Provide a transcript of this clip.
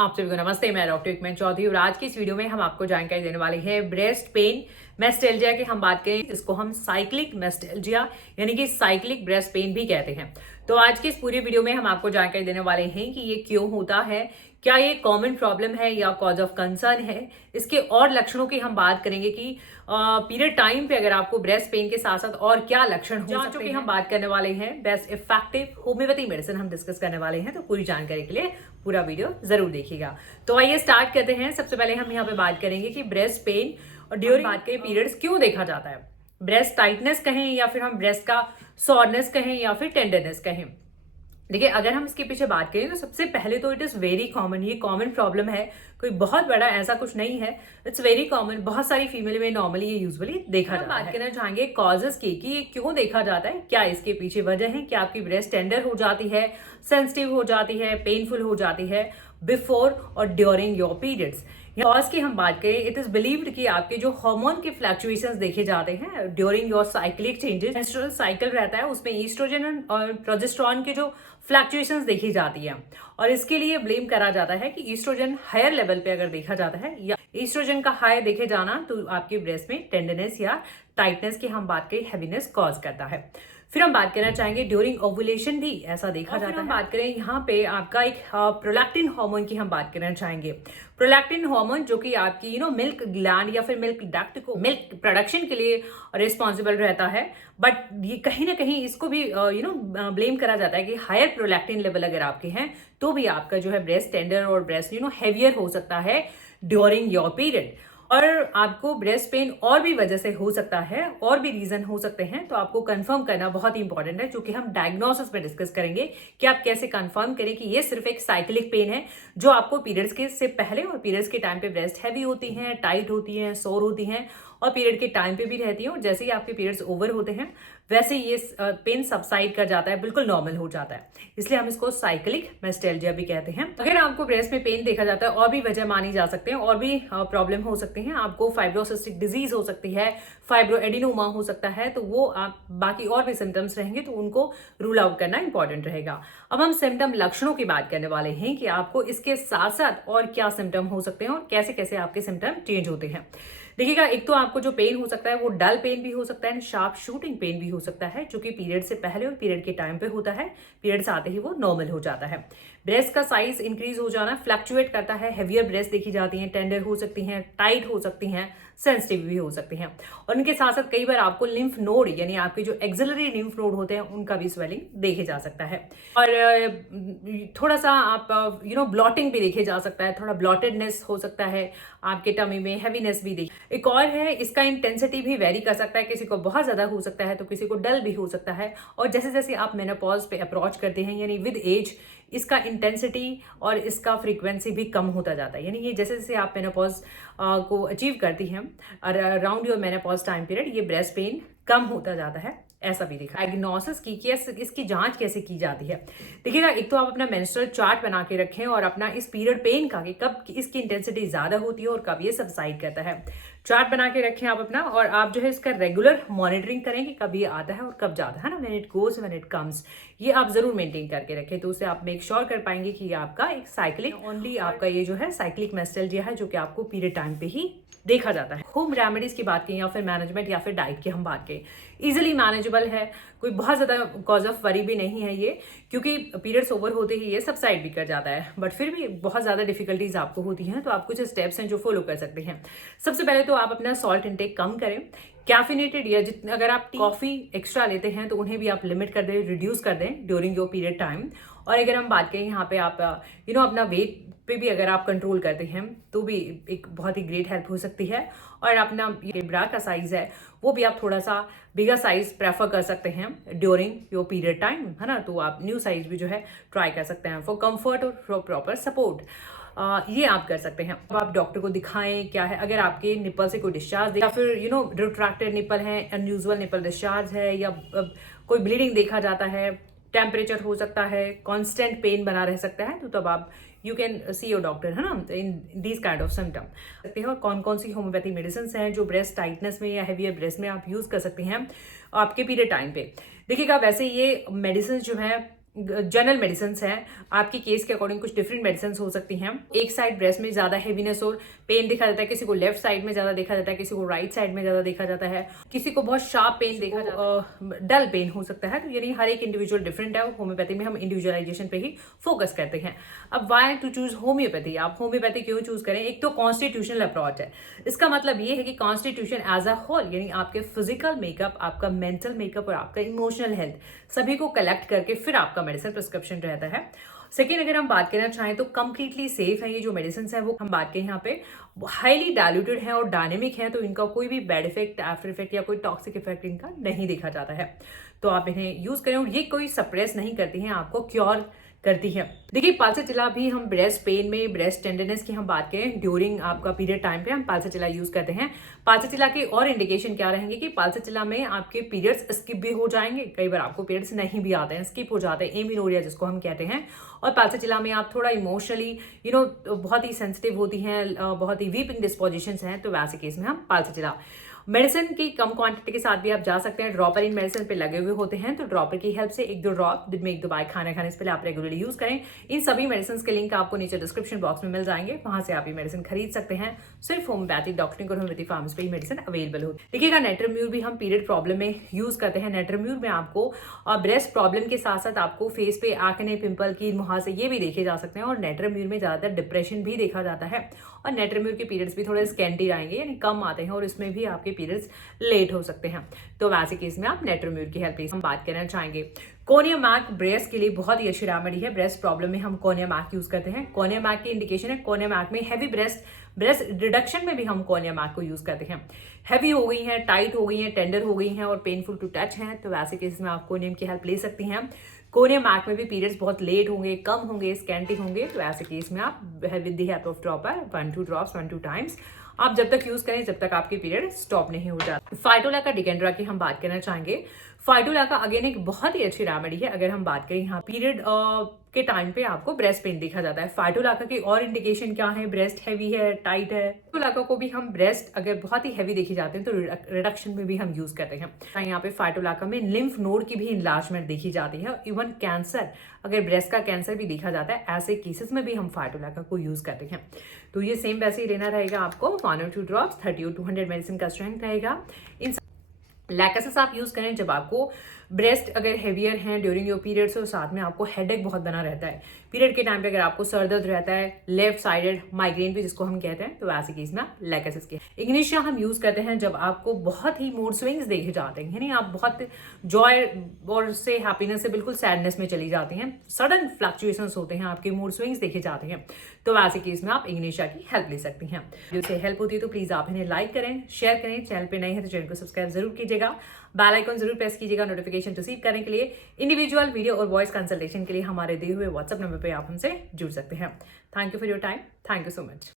आप सभी को नमस्ते। मैं डॉक्टर एकमन चौधरी और आज की इस वीडियो में हम आपको जानकारी देने वाले हैं ब्रेस्ट पेन मेस्टेल्जिया की हम बात करें, इसको हम साइक्लिक मेस्टेल्जिया यानी कि साइक्लिक ब्रेस्ट पेन भी कहते हैं। तो आज की इस पूरी वीडियो में हम आपको जानकारी देने वाले हैं कि ये क्यों होता है, क्या ये कॉमन प्रॉब्लम है या कॉज ऑफ कंसर्न है। इसके और लक्षणों की हम बात करेंगे कि पीरियड टाइम पे अगर आपको ब्रेस्ट पेन के साथ साथ और क्या लक्षण हो सकते हैं। हम बात करने वाले हैं बेस्ट इफेक्टिव होम्योपैथी मेडिसिन हम डिस्कस करने वाले हैं, तो पूरी जानकारी के लिए पूरा वीडियो जरूर देखिएगा। तो आइए स्टार्ट करते हैं। सबसे पहले हम यहाँ पे बात करेंगे कि ब्रेस्ट पेन और ड्यूरिंग बात करें पीरियड्स क्यों देखा जाता है। ब्रेस्ट टाइटनेस कहें या फिर हम ब्रेस्ट का सॉरनेस कहें या फिर टेंडरनेस कहें। देखिए, अगर हम इसके पीछे बात करें तो सबसे पहले तो इट इज वेरी कॉमन, ये कॉमन प्रॉब्लम है, कोई बहुत बड़ा ऐसा कुछ नहीं है, इट्स वेरी कॉमन। बहुत सारी फीमेल में नॉर्मली ये यूजुअली देखा जाता है। बात करना चाहेंगे कॉजेस की कि ये क्यों देखा जाता है, क्या इसके पीछे वजह है, क्या आपकी ब्रेस्ट टेंडर हो जाती है, सेंसिटिव हो जाती है, पेनफुल हो जाती है बिफोर और ड्यूरिंग योर पीरियड्स। कॉज की हम बात करें, इट इज बिलीव्ड कि आपके जो हार्मोन के फ्लक्चुएशंस देखे जाते हैं during your cyclic changes, menstrual cycle रहता है, उसमें ईस्ट्रोजन और प्रोजेस्टेरोन के जो फ्लक्चुएशंस देखी जाती है और इसके लिए ब्लेम करा जाता है कि ईस्ट्रोजन हायर लेवल पे अगर देखा जाता है या ईस्ट्रोजन का हाई देखे जाना तो आपके ब्रेस्ट में टेंडरनेस या टाइटनेस की हम बात करें हैवीनेस कॉज करता है। फिर हम बात करना चाहेंगे ड्यूरिंग ओवुलेशन भी ऐसा देखा जाता है। हम बात करें यहाँ पे आपका एक प्रोलैक्टिन हार्मोन की हम बात करना चाहेंगे। प्रोलैक्टिन हार्मोन जो कि आपकी मिल्क ग्लैंड या फिर मिल्क डक्ट को मिल्क प्रोडक्शन के लिए रिस्पॉन्सिबल रहता है, बट ये कहीं ना कहीं इसको भी ब्लेम करा जाता है कि हायर प्रोलैक्टिन लेवल अगर आपके हैं तो भी आपका जो है ब्रेस्ट टेंडर और ब्रेस्ट हैवियर हो सकता है ड्यूरिंग योर पीरियड। और आपको ब्रेस्ट पेन और भी वजह से हो सकता है, और भी रीजन हो सकते हैं, तो आपको कंफर्म करना बहुत ही इंपॉर्टेंट है, जो कि हम डायग्नोसिस में डिस्कस करेंगे कि आप कैसे कंफर्म करें कि ये सिर्फ एक साइक्लिक पेन है जो आपको पीरियड्स के से पहले और पीरियड्स के टाइम पे ब्रेस्ट हैवी होती हैं, टाइट होती हैं, सोर होती हैं और पीरियड के टाइम पे भी रहती है, और जैसे ही आपके पीरियड्स ओवर होते हैं वैसे ये पेन सबसाइड कर जाता है, बिल्कुल नॉर्मल हो जाता है, इसलिए हम इसको साइक्लिक मेस्टेल्जिया भी कहते हैं। अगर आपको ब्रेस्ट में पेन देखा जाता है और भी वजह मानी जा सकते हैं, और भी प्रॉब्लम हो सकती हैं, आपको फाइब्रोसिस्टिक डिजीज हो सकती है, फाइब्रोएडिनोमा हो सकता है, तो वो आप बाकी और भी सिम्टम्स रहेंगे तो उनको रूल आउट करना इंपॉर्टेंट रहेगा। अब हम सिम्टम लक्षणों की बात करने वाले हैं कि आपको इसके साथ साथ और क्या सिम्टम हो सकते हैं और कैसे कैसे आपके सिम्टम चेंज होते हैं। देखिएगा, एक तो आपको जो पेन हो सकता है वो डल पेन भी हो सकता है, शार्प शूटिंग पेन भी हो सकता है, जो कि पीरियड से पहले और पीरियड के टाइम पे होता है, पीरियड्स आते ही वो नॉर्मल हो जाता है। ब्रेस्ट का साइज इंक्रीज हो जाना, फ्लक्चुएट करता है, हेवियर ब्रेस्ट देखी जाती हैं, टेंडर हो सकती हैं, टाइट हो सकती हैं, सेंसिटिव भी हो सकती हैं, और इनके साथ साथ कई बार आपको लिम्फ नोड यानी आपके जो एक्सिलरी लिम्फ नोड होते हैं उनका भी स्वेलिंग देखे जा सकता है, और थोड़ा सा आप ब्लॉटिंग भी देखे जा सकता है, थोड़ा ब्लॉटेडनेस हो सकता है आपके टमी में, हैवीनेस भी देखी। एक और है, इसका इंटेंसिटी भी वेरी कर सकता है, किसी को बहुत ज्यादा हो सकता है तो किसी को डल भी हो सकता है, और जैसे जैसे आप मेनोपॉज पे अप्रोच करते हैं यानी विद एज इसका इंटेंसिटी और इसका फ्रीक्वेंसी भी कम होता जाता है, यानी ये जैसे जैसे आप मेनोपॉज को अचीव करती हैं around your menopause time period ये ब्रेस्ट पेन कम होता जाता है, ऐसा भी देखा। डायग्नोसिस की इसकी जांच कैसे की जाती है। देखिएगा, एक तो आप अपना मेंस्ट्रुअल चार्ट बना के रखें और अपना इस पीरियड पेन का कि कब इसकी इंटेंसिटी ज्यादा होती है और कब ये सबसाइड करता है, चार्ट बना के रखें आप अपना, और आप जो है इसका रेगुलर मॉनिटरिंग करें कि कब ये आता है और कब जाता है ना, when it goes when it comes, ये आप जरूर मेंटेन करके रखें, तो उससे आप मेक श्योर कर पाएंगे कि ये आपका एक साइक्लिक ओनली आपका ये जो है साइक्लिक मेस्टेल्जिया है, जो कि आपको पीरियड टाइम पे ही देखा जाता है। होम रेमेडीज की बात करें या फिर मैनेजमेंट या फिर डाइट की हम बात करें, इजीली मैनेजेबल है, कोई बहुत ज्यादा कॉज ऑफ वरी भी नहीं है ये, क्योंकि पीरियड्स ओवर होते ही ये सबसाइड भी कर जाता है, बट फिर भी बहुत ज्यादा डिफिकल्टीज आपको होती हैं, तो आप कुछ स्टेप्स हैं जो फॉलो कर सकते हैं। सबसे पहले तो आप अपना सॉल्ट इंटेक कम करें, कैफिनेटेड या जितना अगर आप कॉफी एक्स्ट्रा लेते हैं तो उन्हें भी आप लिमिट कर दें, रिड्यूस कर दें ड्यूरिंग योर पीरियड टाइम। और अगर हम बात करें यहाँ पे आप अपना वेट पे भी अगर आप कंट्रोल करते हैं तो भी एक बहुत ही ग्रेट हेल्प हो सकती है, और अपना ये ब्रा का साइज है वो भी आप थोड़ा सा बिगर साइज प्रेफर कर सकते हैं ड्यूरिंग योर पीरियड टाइम, है ना, तो आप न्यू साइज भी जो है ट्राई कर सकते हैं फॉर कंफर्ट और फॉर प्रॉपर सपोर्ट। ये आप कर सकते हैं। अब आप डॉक्टर को दिखाएं क्या है, अगर आपके निपल से कोई डिस्चार्ज या फिर रिट्रैक्टेड निपल है, अनयूजुअल निपल डिस्चार्ज है, या कोई ब्लीडिंग देखा जाता है, टेम्परेचर हो सकता है, कांस्टेंट पेन बना रह सकता है, तो तब आप you can see your doctor, है ना, in these kind of symptom सकते हैं। और कौन कौन सी होम्योपैथी मेडिसिन हैं जो ब्रेस्ट टाइटनेस में या हेवियर ब्रेस्ट में आप यूज कर सकते हैं आपके पीरियड टाइम पे। देखिएगा, वैसे ये मेडिसिन जो है जनरल मेडिसिन हैं, आपकी केस के अकॉर्डिंग कुछ डिफरेंट मेडिसिन हो सकती हैं। एक साइड ब्रेस्ट में ज्यादा हेवीनेस और पेन देखा जाता है, किसी को लेफ्ट साइड में ज्यादा देखा जाता है, किसी को राइट साइड में ज्यादा देखा जाता है, किसी को बहुत शार्प पेन देखा जाता है, डल पेन हो सकता है। तो यानी हर एक इंडिविजुअल डिफरेंट है। होम्योपैथी में हम इंडिविजुअलाइजेशन पे ही फोकस करते हैं। अब वाई टू चूज होम्योपैथी, आप होम्योपैथी क्यों चूज करें? एक तो कॉन्स्टिट्यूशनल अप्रोच है। इसका मतलब ये है कि कॉन्स्टिट्यूशन एज अ होल, यानी आपके फिजिकल मेकअप, आपका मेंटल मेकअप और आपका इमोशनल हेल्थ सभी को कलेक्ट करके फिर आपका मेडिसिन प्रिस्क्रिप्शन रहता है। सेकेंड, अगर हम बात करना चाहें तो कंप्लीटली सेफ है ये जो मेडिसिन है। वो हम बात करें यहाँ पे हाईली डायल्यूटेड है और डायनेमिक है, तो इनका कोई भी बैड इफेक्ट, आफ्टर इफेक्ट या कोई टॉक्सिक इफेक्ट इनका नहीं देखा जाता है। तो आप इन्हें यूज करें और ये कोई सप्रेस नहीं करती हैं, आपको क्योर करती है। देखिए, पालसाचिला भी हम ब्रेस्ट पेन में, ब्रेस्ट टेंडरनेस की हम बात करें ड्यूरिंग आपका पीरियड टाइम पे हम पालसाचिला यूज करते हैं। पालसाचिला की और इंडिकेशन क्या रहेंगे कि पालसाचिला में आपके पीरियड्स स्किप भी हो जाएंगे, कई बार आपको पीरियड्स नहीं भी आते हैं, स्किप हो जाते हैं, एमिनोरिया जिसको हम कहते हैं। और पालसाचिला में आप थोड़ा इमोशनली बहुत ही सेंसिटिव होती हैं, बहुत ही वीपिंग डिस्पोजिशन हैं, तो वैसे केस में हम पालसाचिला मेडिसिन की कम क्वांटिटी के साथ भी आप जा सकते हैं। ड्रॉपर इन मेडिसिन पे लगे हुए होते हैं, तो ड्रॉपर की हेल्प से 1-2 ड्रॉप दिन में 1-2 बार खाना खाने से पहले आप रेगुलरली यूज करें। इन सभी मेडिसिन के लिंक आपको नीचे डिस्क्रिप्शन बॉक्स में मिल जाएंगे, वहां से आप ये मेडिसिन खरीद सकते हैं। सिर्फ होम्योपैथिक डॉक्टरिंग और होम्योपैथी फार्मेसी पे ही मेडिसिन अवेलेबल होती है। देखिएगा, नेट्रम्यूर भी हम पीरियड प्रॉब्लम में यूज करते हैं। नेट्रम्यूर में आपको ब्रेस्ट प्रॉब्लम के साथ साथ आपको फेस पे एक्ने, पिंपल की मुहासे ये भी देखे जा सकते हैं। और नेट्रम्यूर में ज्यादातर डिप्रेशन भी देखा जाता है। और नेट्रम्यूर के पीरियड्स भी थोड़े स्कैंटी आएंगे, यानी कम आते हैं, और इसमें भी आपके पीरियड्स लेट हो सकते हैं। तो वैसे केस में आप नेट्रम्यूर की हेल्प से हम बात करना चाहेंगे। कोनियामैक ब्रेस्ट के लिए बहुत ही अच्छी रेमेडी है। ब्रेस्ट प्रॉब्लम में हम कोनियामैक यूज करते हैं। कोनियामैक की इंडिकेशन है, कोनियामैक में हैवी ब्रेस्ट रिडक्शन में भी हम कोनियामैक को यूज करते हैं। हैवी हो गई हैं, टाइट हो गई हैं, टेंडर हो गई हैं और पेनफुल टू टच हैं, तो वैसे केस में आप कोनियम की हेल्प ले सकती हैं। कोनियामैक में भी पीरियड्स बहुत लेट होंगे, कम होंगे, स्कैंटी होंगे, तो ऐसे केस में आप with the help of dropper 1-2 drops 1-2 times आप जब तक यूज करें जब तक आपके पीरियड स्टॉप नहीं हो जाता। फाइटोला का डिकेंड्रा की हम बात करना चाहेंगे। फाइटोला का अगेन एक बहुत ही अच्छी रेमेडी है। अगर हम बात करें यहाँ पीरियड के टाइम पे आपको ब्रेस्ट पेन देखा जाता है। फाइटोलाका की और इंडिकेशन क्या है? ब्रेस्ट हैवी है, टाइट है। फाइटोलाका को भी हम ब्रेस्ट अगर बहुत ही हैवी देखे जाते हैं तो रिडक्शन में भी हम यूज करते हैं। यहाँ पे फाइटोलाका में लिम्फ नोड की भी इनलार्जमेंट देखी जाती है। इवन कैंसर, अगर ब्रेस्ट का कैंसर भी देखा जाता है, ऐसे केसेस में भी हम फाइटोलाका को यूज करते हैं। तो ये सेम वैसे ही लेना रहेगा आपको 1 or 2 ड्रॉप्स, 30 or 200 मेडिसिन का स्ट्रेंथ रहेगा। इन लैकेसिस आप यूज करें जब आपको ब्रेस्ट अगर हेवियर हैं ड्यूरिंग योर पीरियड्स और साथ में आपको हेडेक बहुत बना रहता है। पीरियड के टाइम पे अगर आपको सर दर्द रहता है, लेफ्ट साइडेड माइग्रेन भी जिसको हम कहते हैं, तो ऐसे केस में लैकेसिस के। इग्निशिया हम यूज करते हैं जब आपको बहुत ही मूड स्विंग्स देखे जाते हैं, यानी आप बहुत जॉय और से हैप्पीनेस से बिल्कुल सैडनेस में चली जाती हैं, सडन फ्लक्चुएशंस होते हैं, आपके मूड स्विंग्स देखे जाते हैं, तो वैसे केस में आप इग्निशिया की हेल्प ले सकती हैं। जिससे हेल्प होती है तो प्लीज आप इन्हें लाइक करें, शेयर करें। चैनल पे नए हैं तो चैनल को सब्सक्राइब जरूर कीजिएगा, बेल आइकन जरूर प्रेस कीजिएगा नोटिफिकेशन रिसीव करने के लिए। इंडिविजुअल वीडियो और वॉइस कंसल्टेशन के लिए हमारे दिए हुए व्हाट्सएप नंबर पे आप हमसे जुड़ सकते हैं। Thank you for your time, thank you so much.